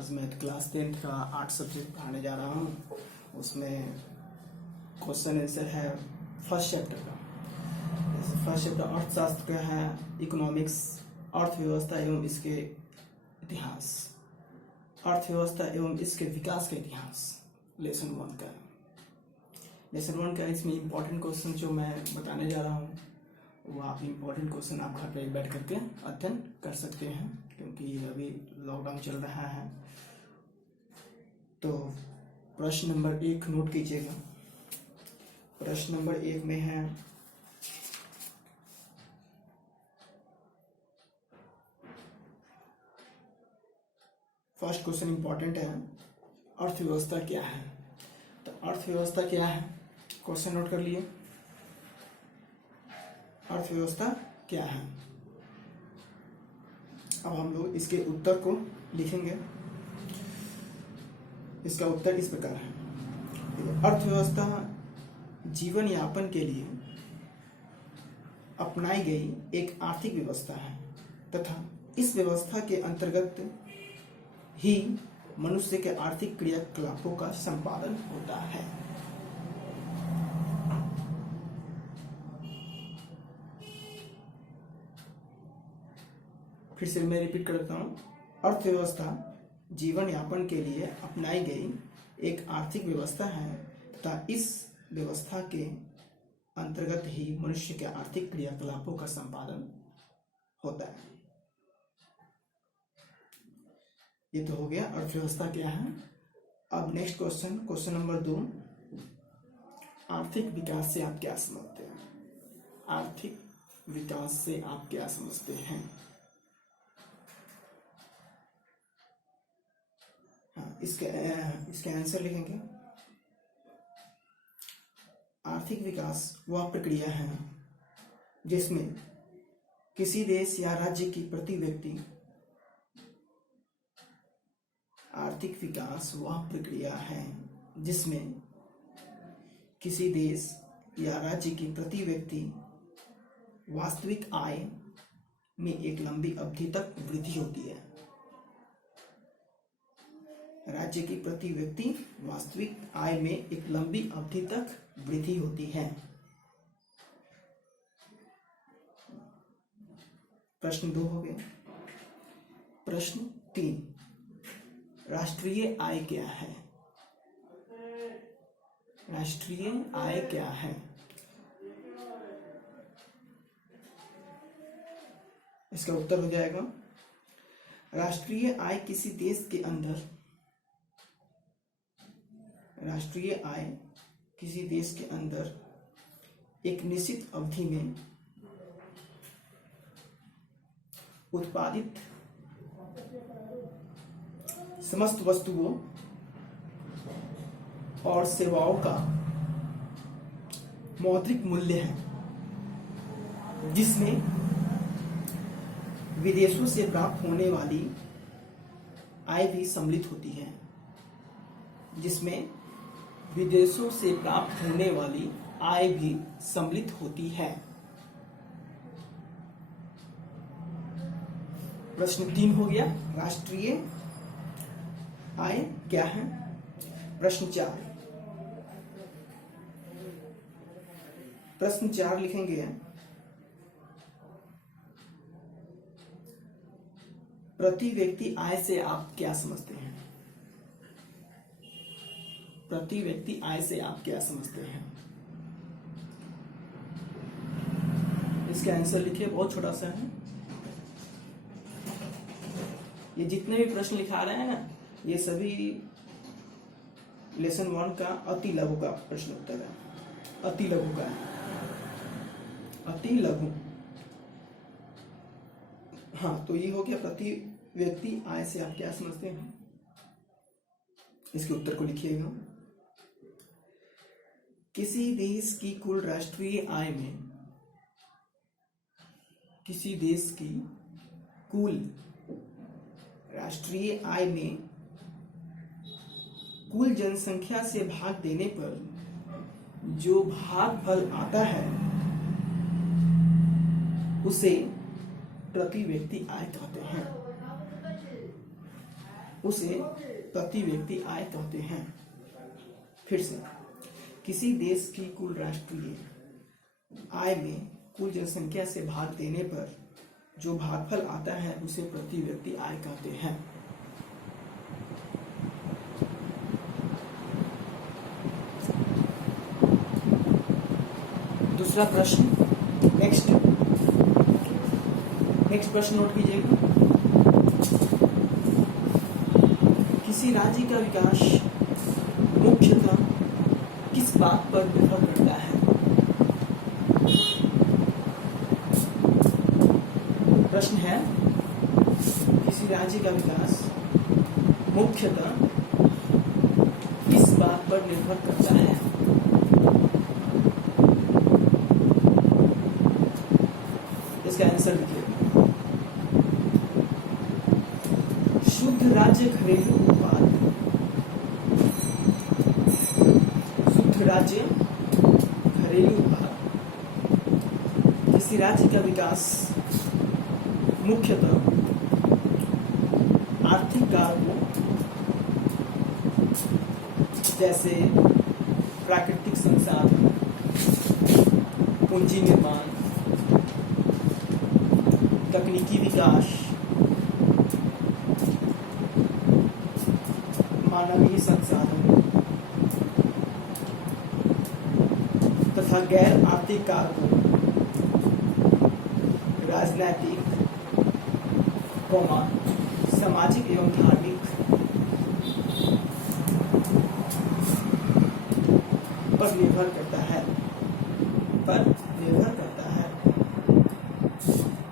आज मैं class 10th का आर्ट सब्जेक्ट पढ़ाने जा रहा हूँ। उसमें क्वेश्चन आंसर है फर्स्ट चैप्टर का। फर्स्ट चैप्टर अर्थशास्त्र का है, इकोनॉमिक्स, अर्थव्यवस्था एवं इसके इतिहास, अर्थव्यवस्था एवं इसके विकास का इतिहास। लेसन 1 का इसमें इम्पोर्टेंट क्वेश्चन जो मैं बताने जा रहा हूँ वो आप इम्पोर्टेंट क्वेश्चन आप घर पे बैठ करके अध्ययन कर सकते हैं, क्योंकि अभी लॉकडाउन चल रहा है। तो प्रश्न नंबर 1 नोट कीजिएगा। प्रश्न नंबर 1 में है फर्स्ट क्वेश्चन इम्पोर्टेंट है, अर्थव्यवस्था क्या है। तो अर्थव्यवस्था क्या है, क्वेश्चन नोट कर लिए। अर्थव्यवस्था क्या है। अब हम लोग इसके उत्तर को लिखेंगे। इसका उत्तर इस प्रकार है, अर्थव्यवस्था जीवन यापन के लिए अपनाई गई एक आर्थिक व्यवस्था है तथा इस व्यवस्था के अंतर्गत ही मनुष्य के आर्थिक क्रियाकलापों का संपादन होता है। फिर से मैं रिपीट करता हूँ, अर्थव्यवस्था जीवन यापन के लिए अपनाई गई एक आर्थिक व्यवस्था है तथा इस व्यवस्था के अंतर्गत ही मनुष्य के आर्थिक क्रियाकलापों का संपादन होता है। ये तो हो गया अर्थव्यवस्था क्या है। अब नेक्स्ट क्वेश्चन, क्वेश्चन नंबर 2, आर्थिक विकास से आप क्या समझते हैं। आर्थिक विकास से आप क्या समझते हैं। हाँ, इसके आंसर लिखेंगे। आर्थिक विकास वह प्रक्रिया है जिसमें किसी देश या राज्य की प्रति व्यक्ति आर्थिक विकास वह प्रक्रिया है जिसमें किसी देश या राज्य की प्रति व्यक्ति वास्तविक आय में एक लंबी अवधि तक वृद्धि होती है। राज्य की प्रति व्यक्ति वास्तविक आय में एक लंबी अवधि तक वृद्धि होती है। प्रश्न 2 हो गया। प्रश्न 3, राष्ट्रीय आय क्या है। राष्ट्रीय आय क्या है। इसका उत्तर हो जाएगा, राष्ट्रीय आय किसी देश के अंदर, राष्ट्रीय आय किसी देश के अंदर एक निश्चित अवधि में उत्पादित समस्त वस्तुओं और सेवाओं का मौद्रिक मूल्य है, जिसमें विदेशों से प्राप्त होने वाली आय भी सम्मिलित होती है। जिसमें विदेशों से प्राप्त होने वाली आय भी सम्मिलित होती है। प्रश्न 3 हो गया, राष्ट्रीय आय क्या है। प्रश्न 4, प्रश्न 4 लिखेंगे, प्रति व्यक्ति आय से आप क्या समझते हैं। प्रति व्यक्ति आय से आप क्या समझते हैं। इसका आंसर लिखिए, बहुत छोटा सा है। ये जितने भी प्रश्न लिखा रहे हैं ना, ये सभी लेसन 1 का अति लघु का प्रश्न उत्तर है। अति लघु का है, अति लघु। हाँ, तो ये हो गया प्रति व्यक्ति आय से आप क्या समझते हैं। इसके उत्तर को लिखिएगा। किसी देश की कुल राष्ट्रीय आय में, किसी देश की कुल राष्ट्रीय आय में कुल जनसंख्या से भाग देने पर जो भागफल आता है उसे प्रति व्यक्ति आय कहते हैं। उसे प्रति व्यक्ति आय कहते हैं। फिर से, किसी देश की कुल राष्ट्रीय आय में कुल जनसंख्या से भाग देने पर जो भागफल आता है उसे प्रति व्यक्ति आय कहते हैं। दूसरा प्रश्न, नेक्स्ट प्रश्न नोट कीजिएगा। किसी राज्य का विकास मुख्यतः किस बात पर निर्भर करता है? प्रश्न है, किसी राज्य का विकास मुख्यतः किस बात पर निर्भर करता है? इसका आंसर लिखिए। शुद्ध राज्य घरेलू उत्पाद, शुद्ध राज्य घरेलू उत्पाद किसी राज्य का विकास मुख्यतः आर्थिक कारकों जैसे प्राकृतिक संसाधन, पूंजी निर्माण, तकनीकी विकास, मानवीय संसाधन तथा गैर आर्थिक कारकों, राजनैतिक, सामाजिक एवं धार्मिक पर निर्भर करता है।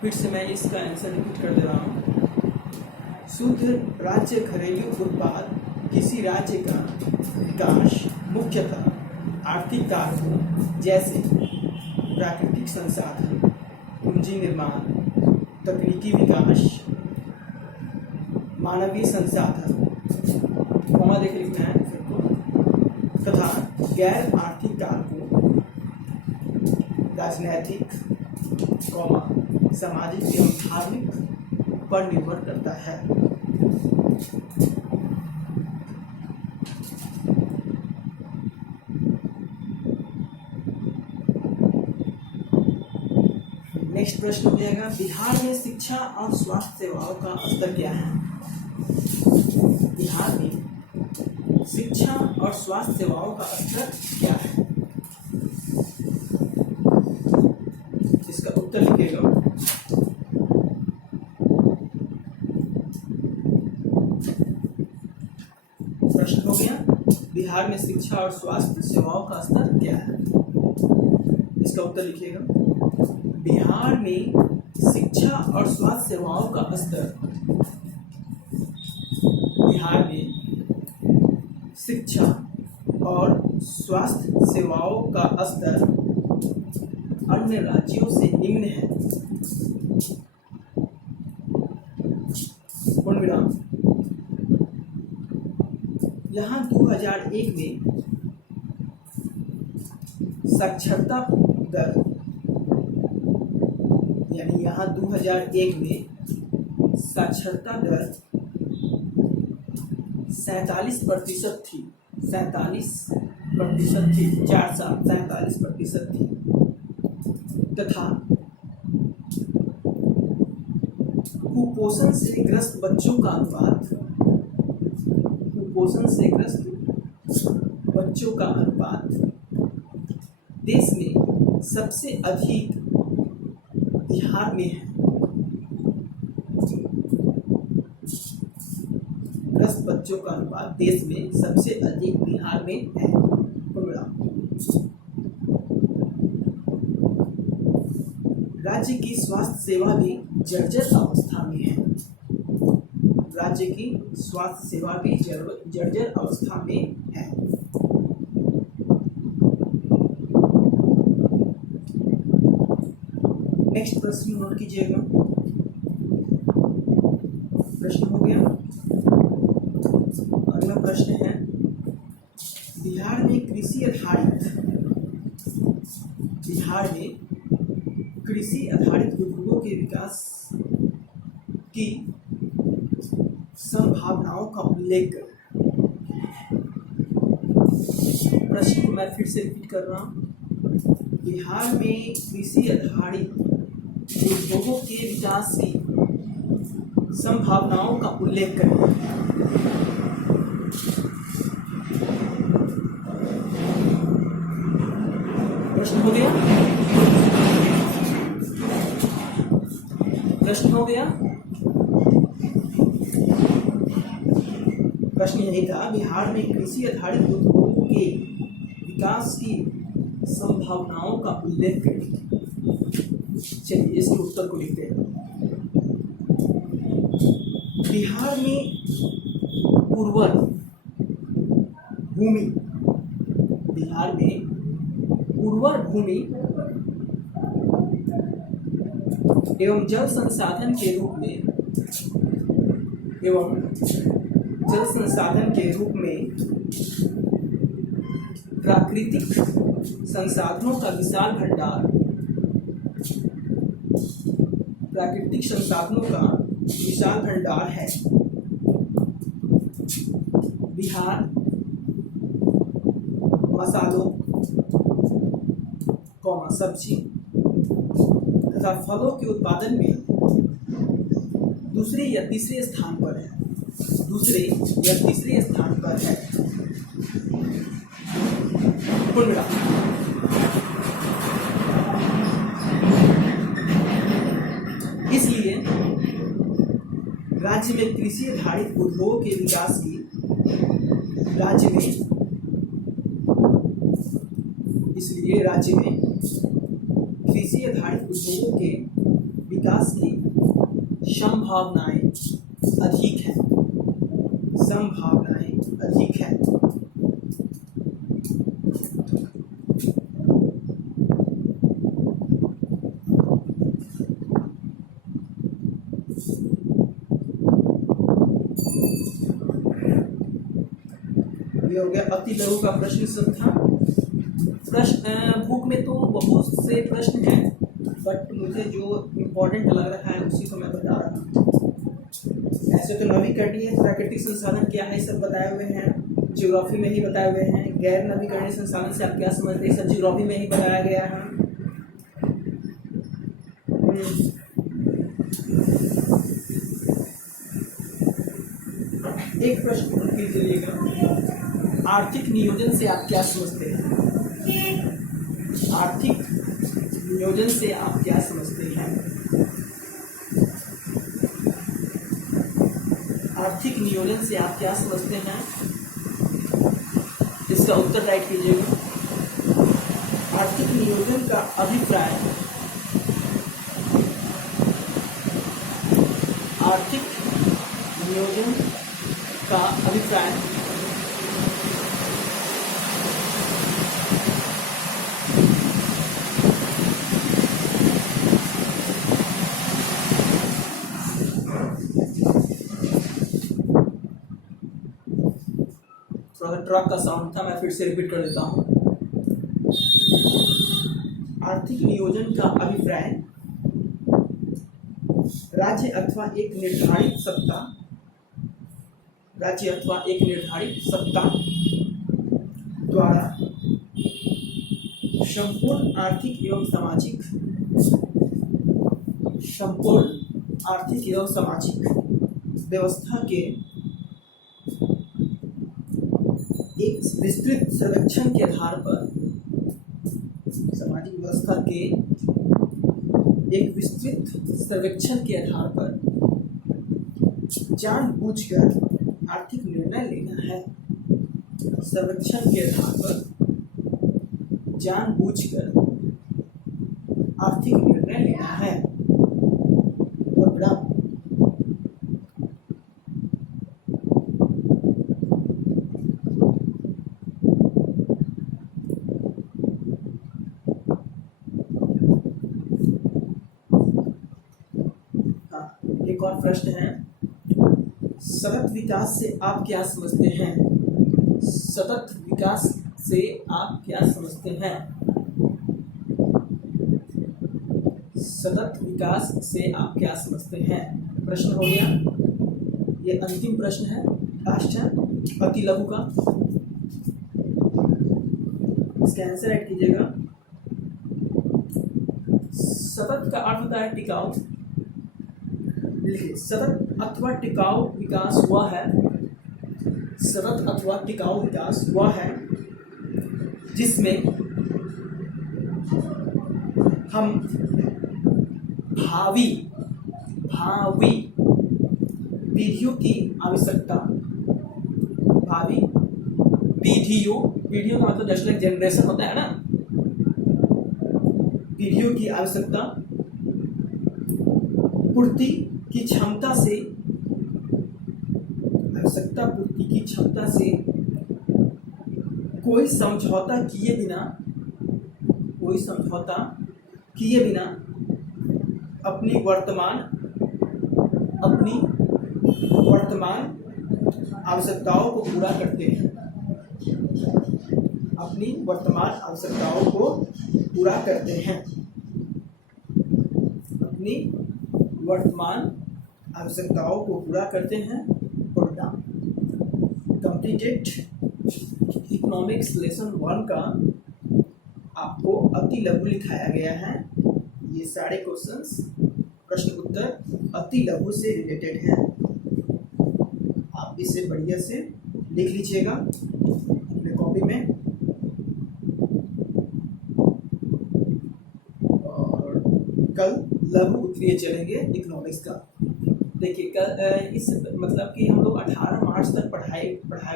फिर से मैं इसका आंसर रिपीट कर दे रहा हूँ। शुद्ध राज्य घरेलू उत्पाद किसी राज्य का विकास मुख्यतः आर्थिक कारकों जैसे प्राकृतिक संसाधन, पूंजी निर्माण, तकनीकी विकास, मानवीय संसाधन, देख लिखना है तथा गैर आर्थिक कारकों, राजनैतिक, सामाजिक एवं धार्मिक पर निर्भर करता है। नेक्स्ट प्रश्न हो जाएगा, बिहार में शिक्षा और स्वास्थ्य सेवाओं का स्तर क्या है? बिहार में शिक्षा और स्वास्थ्य सेवाओं का स्तर क्या है? इसका उत्तर लिखिएगा। प्रश्न हो गया, बिहार में शिक्षा और स्वास्थ्य सेवाओं का स्तर क्या है? इसका उत्तर लिखिएगा। बिहार में शिक्षा और स्वास्थ्य सेवाओं का स्तर, बिहार में शिक्षा और स्वास्थ्य सेवाओं का स्तर अन्य राज्यों से निम्न है। पूर्णविराम। यहाँ 2001 में साक्षरता दर, यानी यहाँ 2001 में साक्षरता दर 47% थी। 47% थी, 4 साल 47% थी तथा कुपोषण से ग्रस्त बच्चों का अनुपात, कुपोषण से ग्रस्त बच्चों का अनुपात देश में सबसे अधिक बिहार में है। ग्रस्त बच्चों का अनुपात देश में सबसे अधिक बिहार में है। राज्य की स्वास्थ्य सेवा भी जर्जर अवस्था में है। राज्य की स्वास्थ्य सेवा भी जर्जर अवस्था में है। नेक्स्ट प्रश्न नोट कीजिएगा। प्रश्न हो गया। अगला प्रश्न है, बिहार में कृषि आधारित उद्योगों के विकास की संभावनाओं का उल्लेख करें। प्रश्न को मैं फिर से रिपीट कर रहा हूँ। बिहार में कृषि आधारित उद्योगों के विकास की संभावनाओं का उल्लेख करें। प्रश्न हो गया? प्रश्न हो गया? प्रश्न यही था, बिहार में कृषि आधारित उद्योगों के विकास की संभावनाओं का उल्लेख करें। चलिए इसके उत्तर को लिखते हैं। बिहार में उर्वर भूमि, बिहार में उर्वर भूमि एवं जल संसाधन के रूप में प्राकृतिक संसाधनों का विशाल भंडार है। बिहार मसालों, सब्जी तथा फलों के उत्पादन में दूसरे या तीसरे स्थान पर है। इसलिए राज्य में कृषि आधारित उद्योगों के विकास की संभावनाएं अधिक हैं। ये हो गया अति लघु का प्रश्न सब था। बुक में तो बहुत से प्रश्न हैं, बट मुझे जो इम्पोर्टेंट लग रहा है उसी को मैं बता रहा हूँ। ऐसे तो नवीकरणीय प्राकृतिक संसाधन क्या है सब बताए हुए हैं, ज्योग्राफी में ही बताए हुए हैं। गैर नवीकरणीय संसाधन से आप क्या समझते हैं, सब ज्योग्राफी में ही बताया गया है। एक प्रश्न फिर चलिएगा, आर्थिक नियोजन से आप क्या समझते हैं? आर्थिक नियोजन से आप क्या समझते हैं? आर्थिक नियोजन से आप क्या समझते हैं? इसका उत्तर राइट कीजिएगा। आर्थिक नियोजन का अभिप्राय, आर्थिक नियोजन का अभिप्राय ट्रक का साउंड था, मैं फिर से रिपीट कर देता हूँ। आर्थिक नियोजन का अभिप्राय राज्य अथवा एक निर्धारित सत्ता द्वारा संपूर्ण आर्थिक एवं सामाजिक व्यवस्था के एक विस्तृत सर्वेक्षण के आधार पर, सामाजिक व्यवस्था के एक विस्तृत सर्वेक्षण के आधार पर जानबूझकर आर्थिक निर्णय लेना है। सर्वेक्षण के आधार पर जानबूझकर आर्थिक निर्णय लेना है। और बड़ा एक और प्रश्न है, सतत विकास से आप क्या समझते हैं? सतत विकास से आप क्या समझते हैं? सतत विकास से आप क्या समझते हैं? प्रश्न हो गया। ये अंतिम प्रश्न है, लास्ट है, अति लघु का। इसका आंसर ऐड कीजिएगा। सतत का अर्थ होता है टिकाऊ। लिखिए, सतत अथवा टिकाऊ विकास हुआ है, सतत अथवा टिकाऊ विकास हुआ है जिसमें हम भावी पीढ़ियों की आवश्यकता, भावी पीढ़ियों का मतलब जस्ट लाइक जनरेशन होता है ना, पीढ़ियों की आवश्यकता पूर्ति की क्षमता से, आवश्यकता पूर्ति की क्षमता से कोई समझौता किए बिना अपनी वर्तमान आवश्यकताओं को पूरा करते हैं, अपनी वर्तमान आवश्यकताओं को पूरा करते हैं, अपनी वर्तमान आवश्यकताओं को पूरा करते हैं। कंप्लीटेड इकोनॉमिक्स लेसन 1 का आपको अति लघु लिखाया गया है। ये सारे क्वेश्चंस प्रश्न उत्तर अति लघु से रिलेटेड हैं। आप इसे बढ़िया से लिख लीजिएगा अपने कॉपी में, और कल लघु उत्तरीय चलेंगे इकोनॉमिक्स का। देखिए कल इस मतलब कि हम लोग 18 मार्च तक पढ़ाए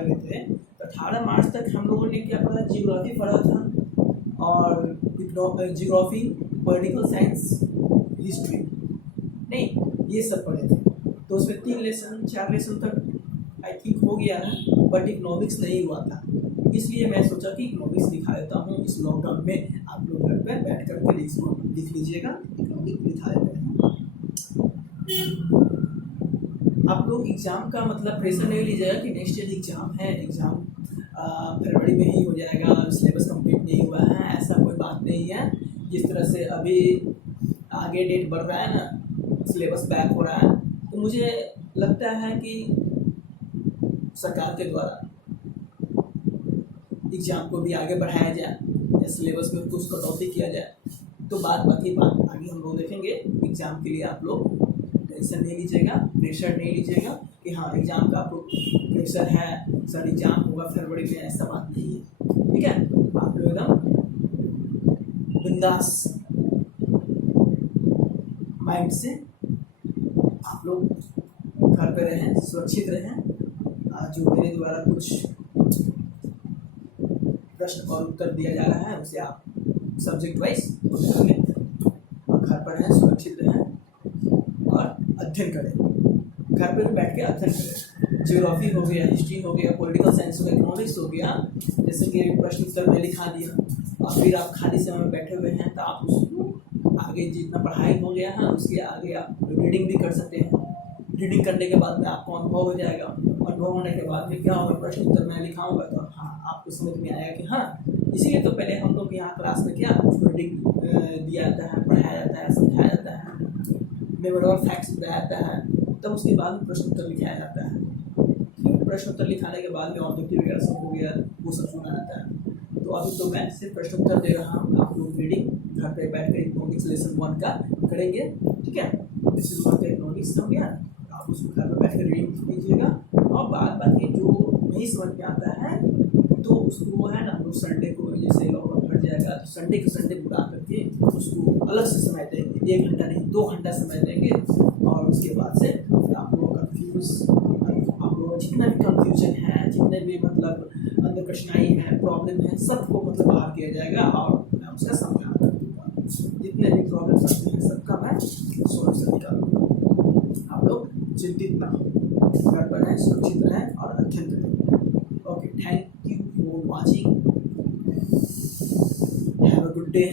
हुए थे, तो 18 मार्च तक हम लोगों ने क्या पढ़ा, जियोग्राफी पढ़ा था, और जियोग्राफी, पॉलिटिकल साइंस, हिस्ट्री, नहीं ये सब पढ़े थे। तो उसमें 4 लेसन तक आई थिंक हो गया है, बट इकोनॉमिक्स नहीं हुआ था। इसलिए मैं सोचा कि इकोनॉमिक्स दिखा देता हूँ इस लॉकडाउन में। आप लोग घर पर बैठ करके इसको लिख लीजिएगा, इकोनॉमिक्स दिखाए हुए हैं। आप लोग एग्ज़ाम का मतलब प्रेशर नहीं लीजिएगा कि नेक्स्ट ईयर एग्ज़ाम है, एग्ज़ाम फरवरी में ही हो जाएगा, सिलेबस कंप्लीट नहीं हुआ है, ऐसा कोई बात नहीं है। जिस तरह से अभी आगे डेट बढ़ रहा है ना, सिलेबस बैक हो रहा है, तो मुझे लगता है कि सरकार के द्वारा एग्ज़ाम को भी आगे बढ़ाया जाए या सिलेबस में कुछ कटौती किया जाए। तो बात आगे हम लोग देखेंगे। एग्ज़ाम के लिए आप लोग टेंशन नहीं लीजिएगा, प्रेशर नहीं लीजिएगा कि हाँ एग्ज़ाम का आपको प्रेशर है, सर एग्ज़ाम होगा फरवरी में, ऐसा बात नहीं है। ठीक है, आप लोग एकदम बिंदास माइंड से आप लोग घर पे रहें, सुरक्षित रहें। जो मेरे द्वारा कुछ प्रश्न और उत्तर दिया जा रहा है उसे आप सब्जेक्ट वाइज कर लें, और घर पर रहें, सुरक्षित रहें और अध्ययन करें। घर पर बैठ के अध्ययन करें। जियोग्राफी हो गया, हिस्ट्री हो गया, पॉलिटिकल साइंस हो गया, इकोनॉमिक्स हो गया, जैसे कि प्रश्न उत्तर में लिखा दिया, और फिर आप खाली समय में बैठे हुए हैं तो आप उसको आगे जितना पढ़ाई हो गया है उसके आगे आप रीडिंग भी कर सकते हैं। रीडिंग करने के बाद में आपको अनुभव हो जाएगा। अनुभव होने के बाद में क्या होगा, प्रश्न उत्तर मैं लिखाऊंगा तो हाँ आपको समझ में आएगा कि हाँ, इसीलिए तो पहले हम लोग यहाँ क्लास में क्या उसको रीडिंग दिया जाता है, पढ़ाया जाता है, समझाया जाता है, मेमोरी और फैक्ट्स बताया जाता है, तब उसके बाद में प्रश्न उत्तर लिखाया जाता है। प्रश्न उत्तर लिखाने के बाद में ऑब्जेक्टिव वगैरह सब हो गया, वो सब सुना जाता है। तो अभी तो मैं सिर्फ प्रश्न उत्तर दे रहा हूँ, आप लोग रीडिंग घर पे बैठ कर इकोनॉमिक्स लेसन 1 का करेंगे। ठीक है, दिस इज व्हाट इकोनॉमिक्स हो गया, आप उसको घर पर बैठ कर रीडिंग कीजिएगा। और बाकी जो नहीं समझ में आता है तो उसको है ना, हम संडे को जैसे लॉकडाउन हट जाएगा तो संडे के संडे बुला करके उसको अलग से समय देंगे, 1 घंटा नहीं 2 घंटा समय देंगे, और उसके बाद से आप लोगों का जितना भी कंफ्यूजन है, जितने भी मतलब अंदर कठिनाई है, प्रॉब्लम है, सबको मतलब बाहर किया जाएगा और मैं उसका समाधान कर दूँगा। जितने भी प्रॉब्लम आते हैं सबका मैं सॉल्यूशन निकालूंगा। आप लोग चिंतित ना हो, घर पर रहें, सुरक्षित रहें और अध्ययन करें। Okay, thank you for watching, have a good day.